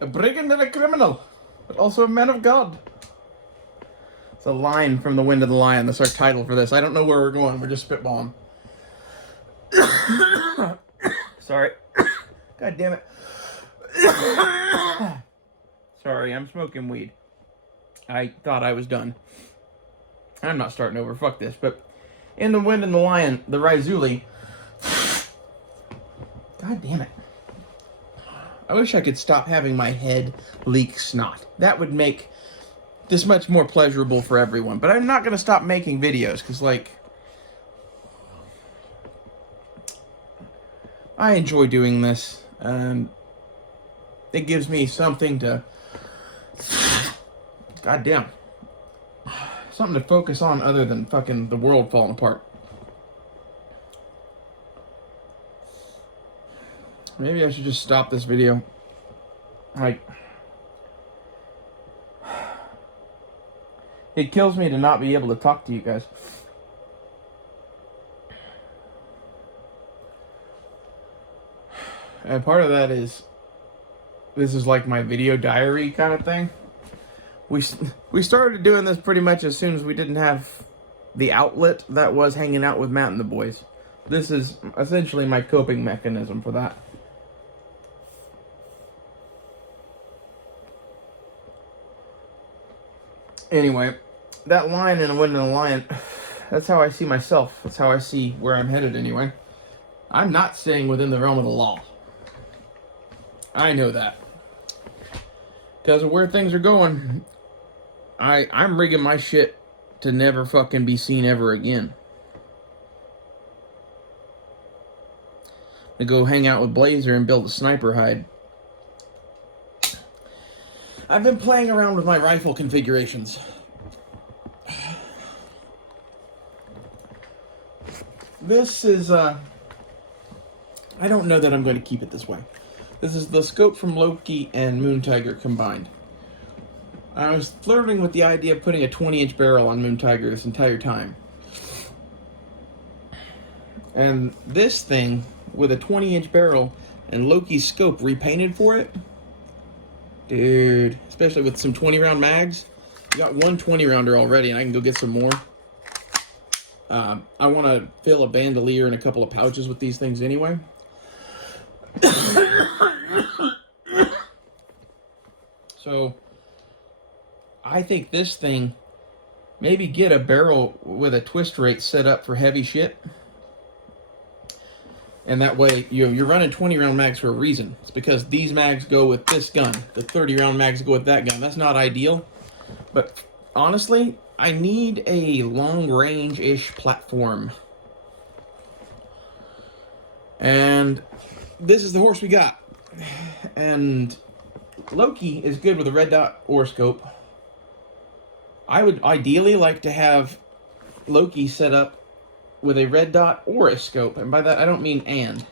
A brigand and a criminal, but also a man of God. It's a line from The Wind and the Lion. That's our title for this. I don't know where we're going. We're just spitballing. Sorry. God damn it. Sorry, I'm smoking weed. I thought I was done. I'm not starting over. Fuck this. But in The Wind and the Lion, the Raizuli. God damn it. I wish I could stop having my head leak snot. That would make this much more pleasurable for everyone. But I'm not going to stop making videos because, like, I enjoy doing this. It gives me something to... God damn. Something to focus on other than fucking the world falling apart. Maybe I should just stop this video. Like, it kills me to not be able to talk to you guys. And part of that is, this is like my video diary kind of thing. We started doing this pretty much as soon as we didn't have the outlet that was hanging out with Matt and the boys. This is essentially my coping mechanism for that. Anyway, that line in The Wind and the Lion, that's how I see myself. That's how I see where I'm headed anyway. I'm not staying within the realm of the law. I know that. Because of where things are going, I'm rigging my shit to never fucking be seen ever again. To go hang out with Blazer and build a sniper hide. I've been playing around with my rifle configurations. This is, I don't know that I'm going to keep it this way. This is the scope from Loki and Moon Tiger combined. I was flirting with the idea of putting a 20-inch barrel on Moon Tiger this entire time. And this thing, with a 20-inch barrel and Loki's scope repainted for it, dude, especially with some 20-round mags. You got one 20-rounder already, and I can go get some more. I want to fill a bandolier and a couple of pouches with these things anyway. So, I think this thing, maybe get a barrel with a twist rate set up for heavy shit. And that way, you're running 20-round mags for a reason. It's because these mags go with this gun. The 30-round mags go with that gun. That's not ideal. But honestly, I need a long-range-ish platform. And this is the horse we got. And Loki is good with a red dot or scope. I would ideally like to have Loki set up with a red dot or a scope. And by that, I don't mean and.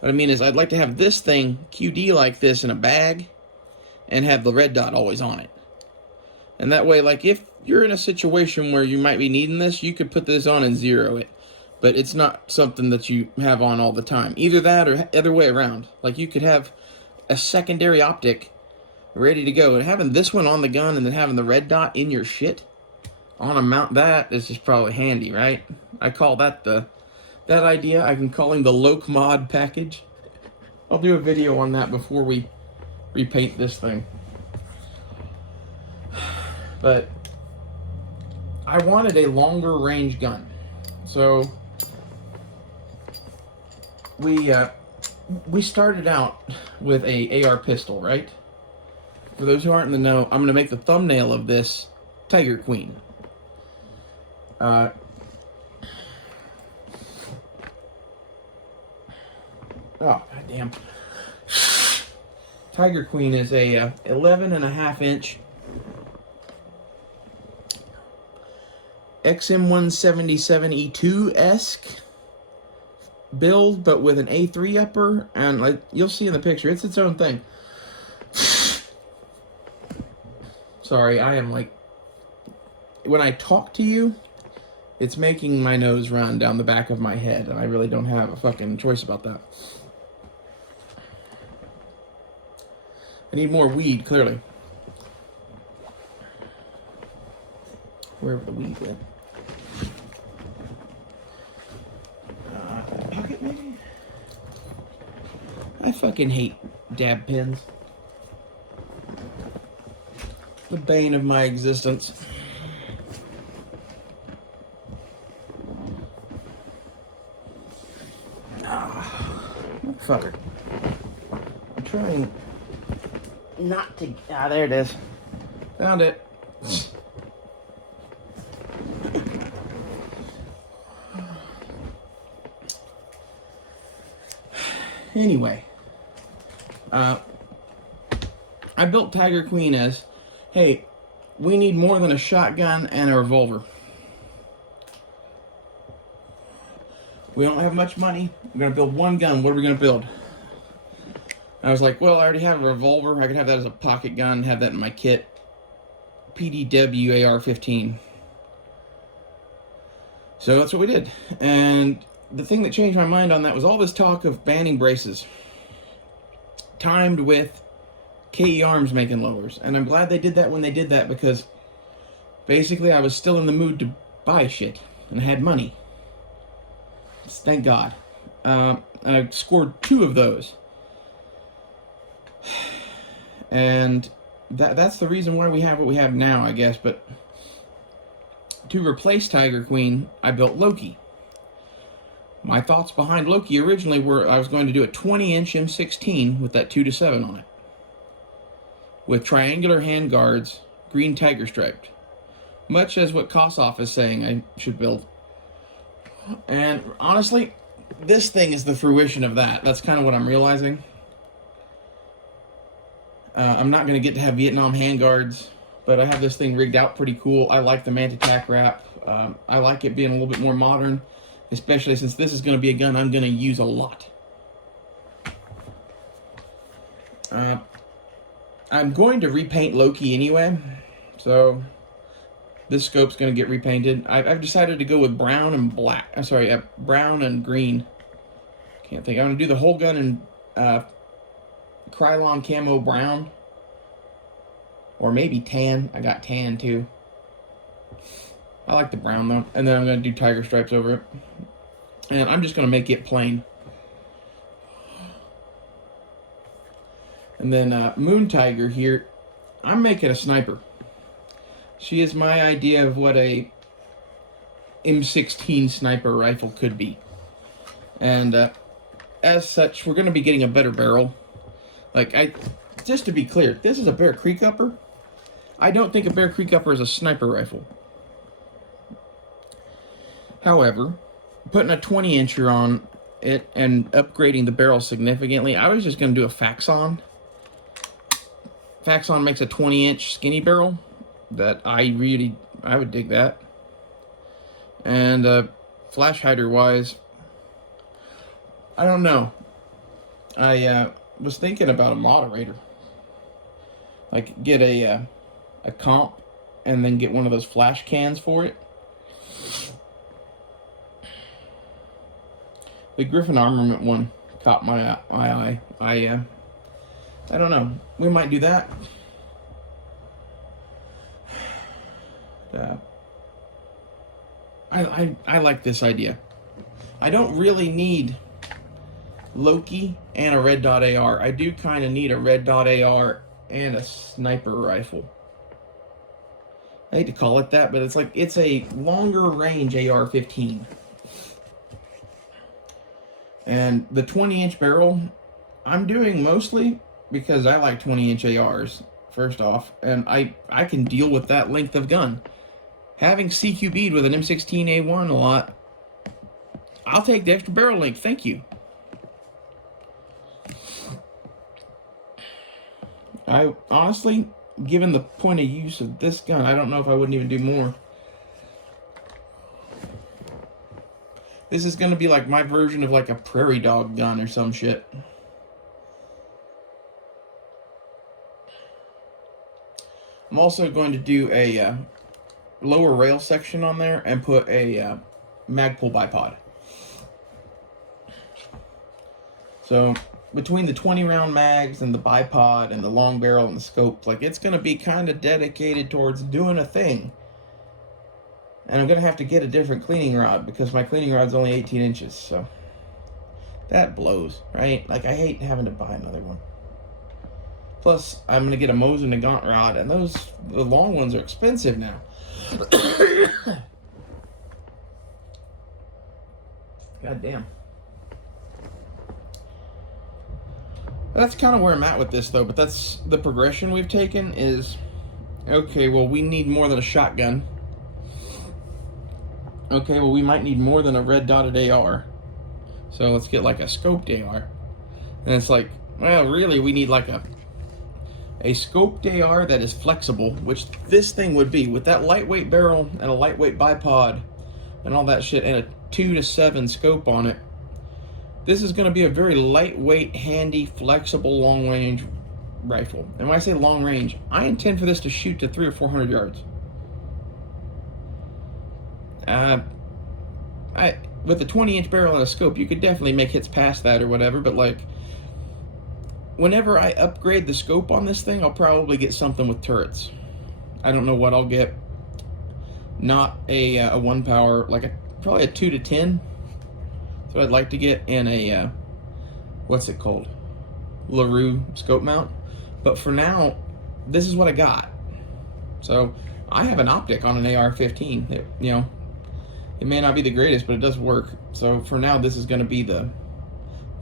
What I mean is I'd like to have this thing QD like this in a bag and have the red dot always on it. And that way, like, if you're in a situation where you might be needing this, you could put this on and zero it. But it's not something that you have on all the time. Either that or other way around. Like, you could have a secondary optic ready to go. And having this one on the gun and then having the red dot in your shit on a mount, that is just probably handy, right? I call that that idea, I can call him the Loke mod package. I'll do a video on that before we repaint this thing. But I wanted a longer range gun. So we started out with a AR pistol, right? For those who aren't in the know, I'm going to make the thumbnail of this Tiger Queen. Oh, goddamn. Tiger Queen is a 11.5-inch XM177E2-esque build, but with an A3 upper, and like you'll see in the picture, it's its own thing. Sorry, I am like, when I talk to you, it's making my nose run down the back of my head, and I really don't have a fucking choice about that. I need more weed, clearly. Wherever the weed went. Pocket, maybe? I fucking hate dab pens. The bane of my existence. Fucker. I'm trying not to. Ah, there it is. Found it. Anyway, I built Tiger Queen as, hey, we need more than a shotgun and a revolver. We don't have much money. We're going to build one gun. What are we going to build? I was like, well, I already have a revolver. I could have that as a pocket gun, have that in my kit. PDW AR-15. So that's what we did. And the thing that changed my mind on that was all this talk of banning braces. Timed with KE Arms making lowers. And I'm glad they did that when they did that, because basically I was still in the mood to buy shit. And I had money. Thank God. I scored 2 of those. And that's the reason why we have what we have now, I guess. But to replace Tiger Queen, I built Loki. My thoughts behind Loki originally were I was going to do a 20-inch M16 with that 2-7 on it. With triangular handguards, green tiger striped. Much as what Kossoff is saying I should build. And honestly, this thing is the fruition of that. That's kind of what I'm realizing. I'm not going to get to have Vietnam handguards, but I have this thing rigged out pretty cool. I like the Manti-Tac wrap. I like it being a little bit more modern, especially since this is going to be a gun I'm going to use a lot. I'm going to repaint Loki anyway, so this scope's going to get repainted. I've decided to go with brown and black. I'm sorry, brown and green. Can't think. I'm going to do the whole gun in Krylon camo brown. Or maybe tan. I got tan too. I like the brown though. And then I'm going to do tiger stripes over it. And I'm just going to make it plain. And then Moon Tiger here, I'm making a sniper. She is my idea of what a M16 sniper rifle could be. And as such, we're going to be getting a better barrel. Just to be clear, this is a Bear Creek upper. I don't think a Bear Creek upper is a sniper rifle. However, putting a 20-incher on it and upgrading the barrel significantly, I was just going to do a Faxon. Faxon makes a 20-inch skinny barrel that I would dig that. And flash hider wise, I don't know. I was thinking about a moderator. Like get a comp and then get one of those flash cans for it. The Griffin Armament one caught my eye. I don't know. We might do that. I like this idea. I don't really need Loki and a red dot AR. I do kind of need a red dot AR and a sniper rifle. I hate to call it that, but it's a longer range AR-15. And the 20-inch barrel, I'm doing mostly because I like 20-inch ARs, first off, and I can deal with that length of gun. Having CQB'd with an M16A1 a lot, I'll take the extra barrel length, thank you. I honestly, given the point of use of this gun, I don't know if I wouldn't even do more. This is going to be like my version of like a prairie dog gun or some shit. I'm also going to do a lower rail section on there and put a Magpul bipod. So between the 20 round mags and the bipod and the long barrel and the scope, like, it's going to be kind of dedicated towards doing a thing. And I'm going to have to get a different cleaning rod because my cleaning rod's only 18 inches, so that blows, right? Like, I hate having to buy another one. Plus, I'm going to get a Mosin and Gaunt rod, and the long ones are expensive now. God damn. That's kind of where I'm at with this, though, but that's the progression we've taken is, okay, well, we need more than a shotgun. Okay, well, we might need more than a red dotted AR. So let's get like a scoped AR. And it's like, well, really, we need like a scoped AR that is flexible, which this thing would be, with that lightweight barrel and a lightweight bipod and all that shit and a 2 to 7 scope on it. This is going to be a very lightweight, handy, flexible, long-range rifle. And when I say long range, I intend for this to shoot to 300 or 400 yards. With a 20-inch barrel and a scope, you could definitely make hits past that or whatever, but like, whenever I upgrade the scope on this thing, I'll probably get something with turrets. I don't know what I'll get. Not a 1 power, like probably a 2 to 10. So I'd like to get in a, what's it called? LaRue scope mount. But for now, this is what I got. So I have an optic on an AR-15. It may not be the greatest, but it does work. So for now, this is going to be the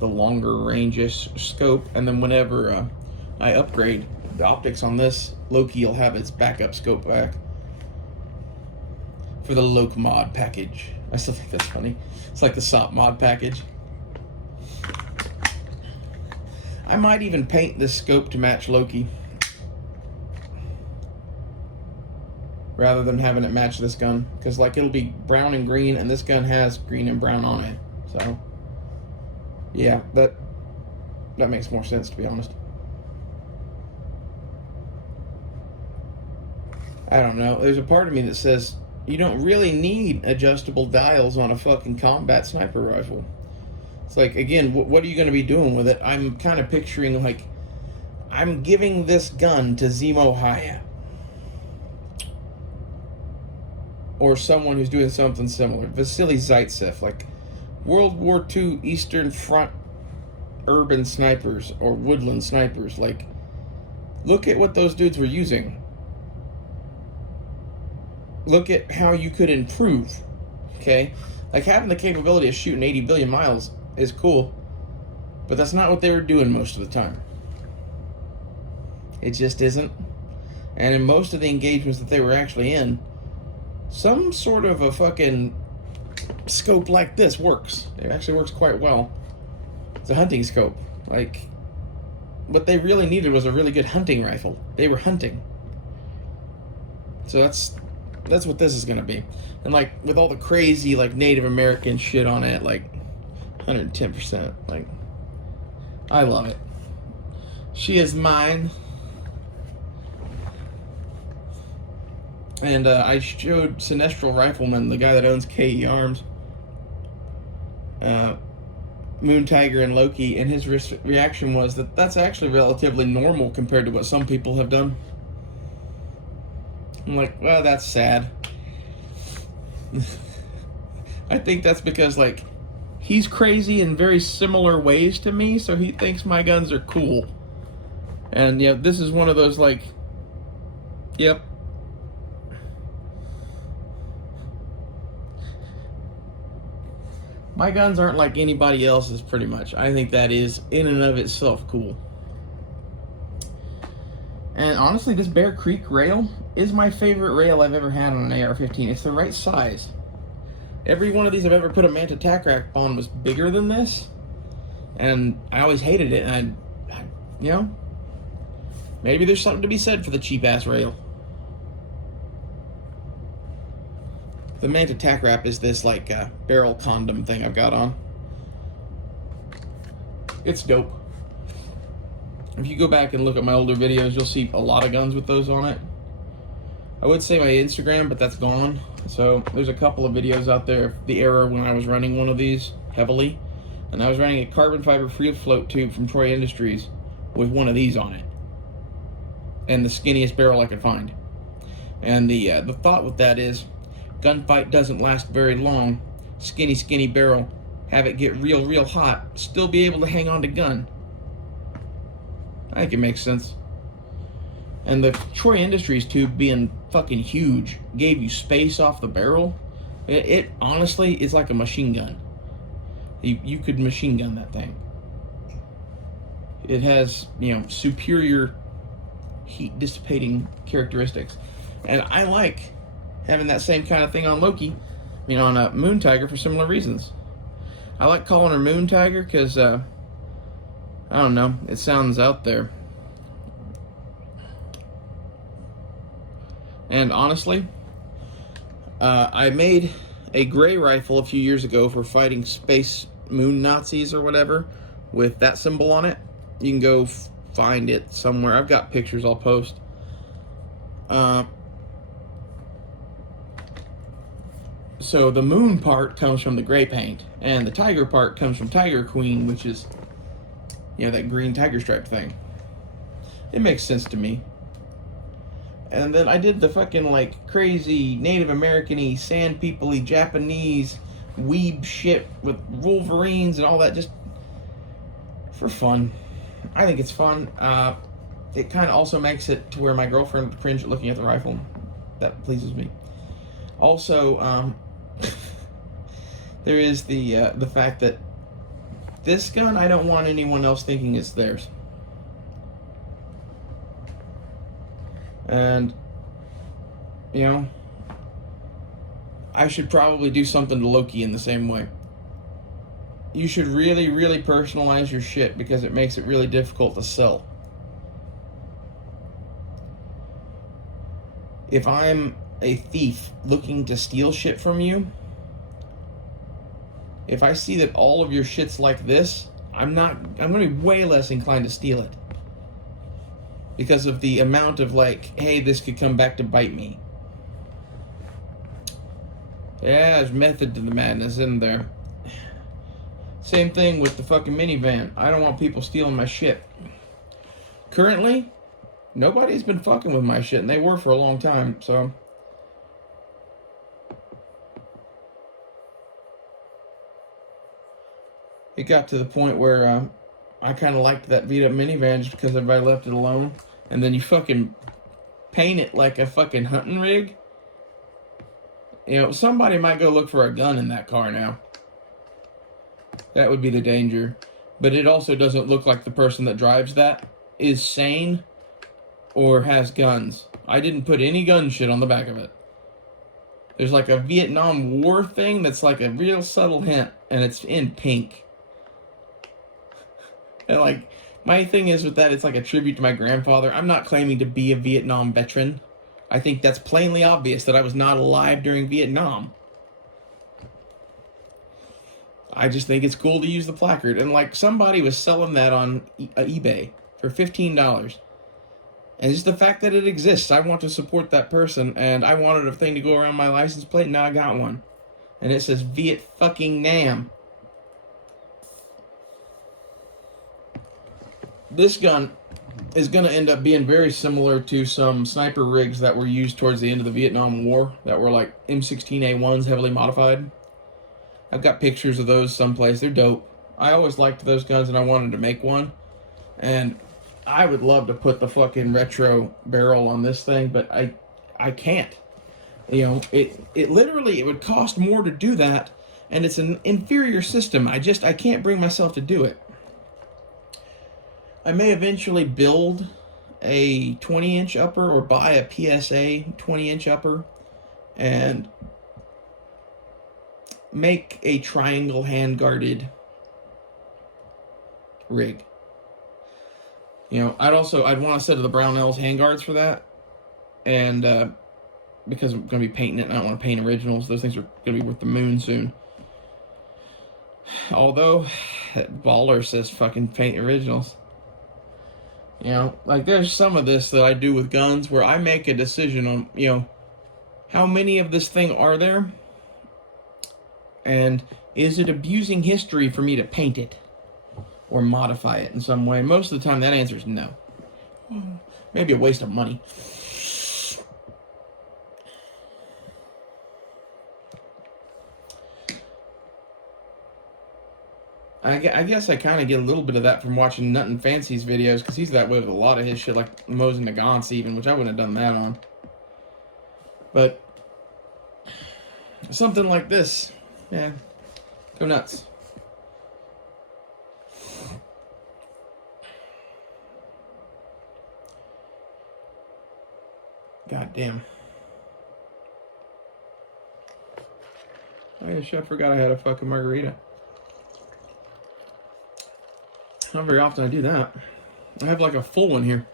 longer range-ish scope, and then whenever I upgrade the optics on this, Loki will have its backup scope back for the Loke mod package. I still think that's funny. It's like the SOP mod package. I might even paint this scope to match Loki, rather than having it match this gun, because like it'll be brown and green, and this gun has green and brown on it. So yeah, that makes more sense, to be honest. I don't know. There's a part of me that says you don't really need adjustable dials on a fucking combat sniper rifle. It's like, again, what are you going to be doing with it? I'm kind of picturing, like, I'm giving this gun to Zemo Hayat, or someone who's doing something similar. Vasily Zaitsev, like World War II Eastern Front urban snipers or woodland snipers. Like, look at what those dudes were using. Look at how you could improve, okay? Like, having the capability of shooting 80 billion miles is cool, but that's not what they were doing most of the time. It just isn't. And in most of the engagements that they were actually in, some sort of a fucking scope like this works. It actually works quite well. It's a hunting scope. Like, what they really needed was a really good hunting rifle. They were hunting. So that's what this is gonna be. And like, with all the crazy like Native American shit on it, like 110%. Like, I love it. She is mine. And I showed Sinestral Rifleman, the guy that owns KE Arms, Moon Tiger and Loki, and his reaction was that that's actually relatively normal compared to what some people have done. I'm like, well, that's sad. I think that's because, like, he's crazy in very similar ways to me, so he thinks my guns are cool. And, yeah, this is one of those, like, yep. My guns aren't like anybody else's, pretty much. I think that is, in and of itself, cool. And honestly, this Bear Creek rail is my favorite rail I've ever had on an AR-15. It's the right size. Every one of these I've ever put a Manta tack rack on was bigger than this, and I always hated it. And I you know, maybe there's something to be said for the cheap-ass rail. The Manta tack wrap is this, like, barrel condom thing I've got on. It's dope. If you go back and look at my older videos, you'll see a lot of guns with those on it. I would say my Instagram, but that's gone. So there's a couple of videos out there, the era when I was running one of these heavily. and I was running a carbon fiber free float tube from Troy Industries with one of these on it, and the skinniest barrel I could find. And the thought with that is, gunfight doesn't last very long. Skinny barrel, have it get real hot, still be able to hang on to gun. I think it makes sense. And the Troy Industries tube being fucking huge gave you space off the barrel. It honestly is like a machine gun. You could machine gun that thing. It has, superior heat dissipating characteristics. And I like having that same kind of thing on Loki, on a Moon Tiger for similar reasons. I like calling her Moon Tiger because, I don't know, it sounds out there. And honestly, I made a gray rifle a few years ago for fighting space moon Nazis or whatever with that symbol on it. You can go find it somewhere. I've got pictures I'll post. So the moon part comes from the gray paint, and the tiger part comes from Tiger Queen, which is, that green tiger stripe thing. It makes sense to me. And then I did the fucking, crazy Native American-y, sand people-y, Japanese weeb shit with Wolverines and all that, just for fun. I think it's fun. It kind of also makes it to where my girlfriend would cringe at looking at the rifle. That pleases me. Also, there is the fact that this gun, I don't want anyone else thinking it's theirs. And, I should probably do something to Loki in the same way. You should really personalize your shit because it makes it really difficult to sell. If I'm a thief looking to steal shit from you, if I see that all of your shit's like this, I'm going to be way less inclined to steal it. Because of the amount of hey, this could come back to bite me. Yeah, there's method to the madness, isn't there? Same thing with the fucking minivan. I don't want people stealing my shit. Currently, nobody's been fucking with my shit, and they were for a long time, so. It got to the point where I kind of liked that beat up minivan just because everybody left it alone. And then you fucking paint it like a fucking hunting rig. Somebody might go look for a gun in that car now. That would be the danger. But it also doesn't look like the person that drives that is sane or has guns. I didn't put any gun shit on the back of it. There's a Vietnam War thing that's a real subtle hint, and it's in pink. And my thing is with that, it's a tribute to my grandfather. I'm not claiming to be a Vietnam veteran. I think that's plainly obvious that I was not alive during Vietnam. I just think it's cool to use the placard. And somebody was selling that on eBay for $15. And just the fact that it exists, I want to support that person. And I wanted a thing to go around my license plate, and now I got one. And it says Viet fucking Nam. This gun is going to end up being very similar to some sniper rigs that were used towards the end of the Vietnam War that were M16A1s heavily modified. I've got pictures of those someplace. They're dope. I always liked those guns and I wanted to make one. And I would love to put the fucking retro barrel on this thing, but I can't. It literally, it would cost more to do that, and it's an inferior system. I can't bring myself to do it. I may eventually build a 20-inch upper or buy a PSA 20-inch upper and make a triangle hand-guarded rig. I'd want a set of the Brownells handguards for that, and because I'm going to be painting it and I don't want to paint originals, those things are going to be worth the moon soon. Although, that baller says fucking paint originals. There's some of this that I do with guns where I make a decision on, how many of this thing are there? And Is it abusing history for me to paint it or modify it in some way? Most of the time, that answer is no. Maybe a waste of money. I guess I kind of get a little bit of that from watching Nuttin' Fancy's videos, because he's that way with a lot of his shit, like Moe's and Nagant's even, which I wouldn't have done that on. But something like this, yeah, go nuts. God damn. I forgot I had a fucking margarita. Not very often I do that. I have like a full one here.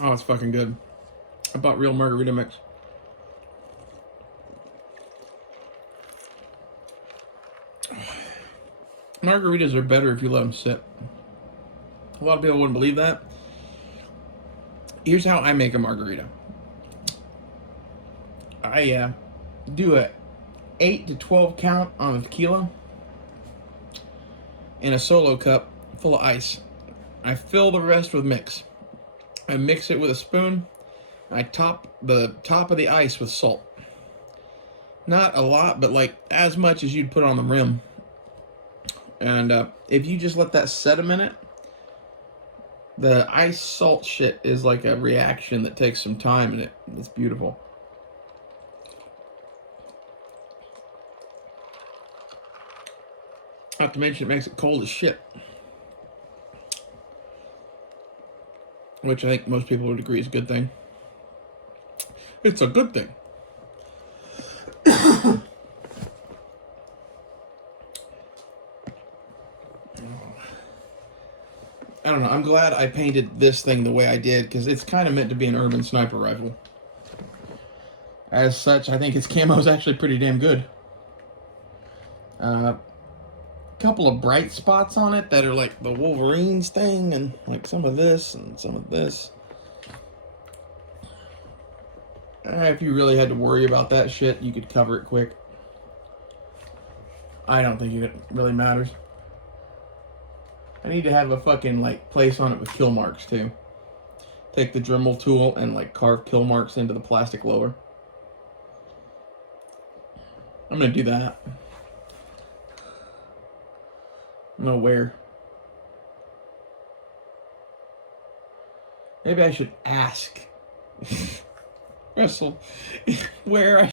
Oh, it's fucking good. I bought real margarita mix. Margaritas are better if you let them sit. A lot of people wouldn't believe that. Here's how I make a margarita. I do a 8 to 12 count on a tequila in a solo cup full of ice. I fill the rest with mix. I mix it with a spoon. I top the top of the ice with salt. Not a lot, but like as much as you'd put on the rim. And if you just let that set a minute, the ice salt shit is like a reaction that takes some time, and it's beautiful. Not to mention it makes it cold as shit. Which I think most people would agree is a good thing. It's a good thing. I don't know. I'm glad I painted this thing the way I did, because it's kind of meant to be an urban sniper rifle. As such, I think its camo is actually pretty damn good. Couple of bright spots on it that are like the Wolverines thing, and like some of this and some of this. If you really had to worry about that shit, you could cover it quick. I don't think it really matters. I need to have a fucking like place on it with kill marks too. Take the Dremel tool and like carve kill marks into the plastic lower. I'm gonna do that. I don't know where. Maybe I should ask Russell where I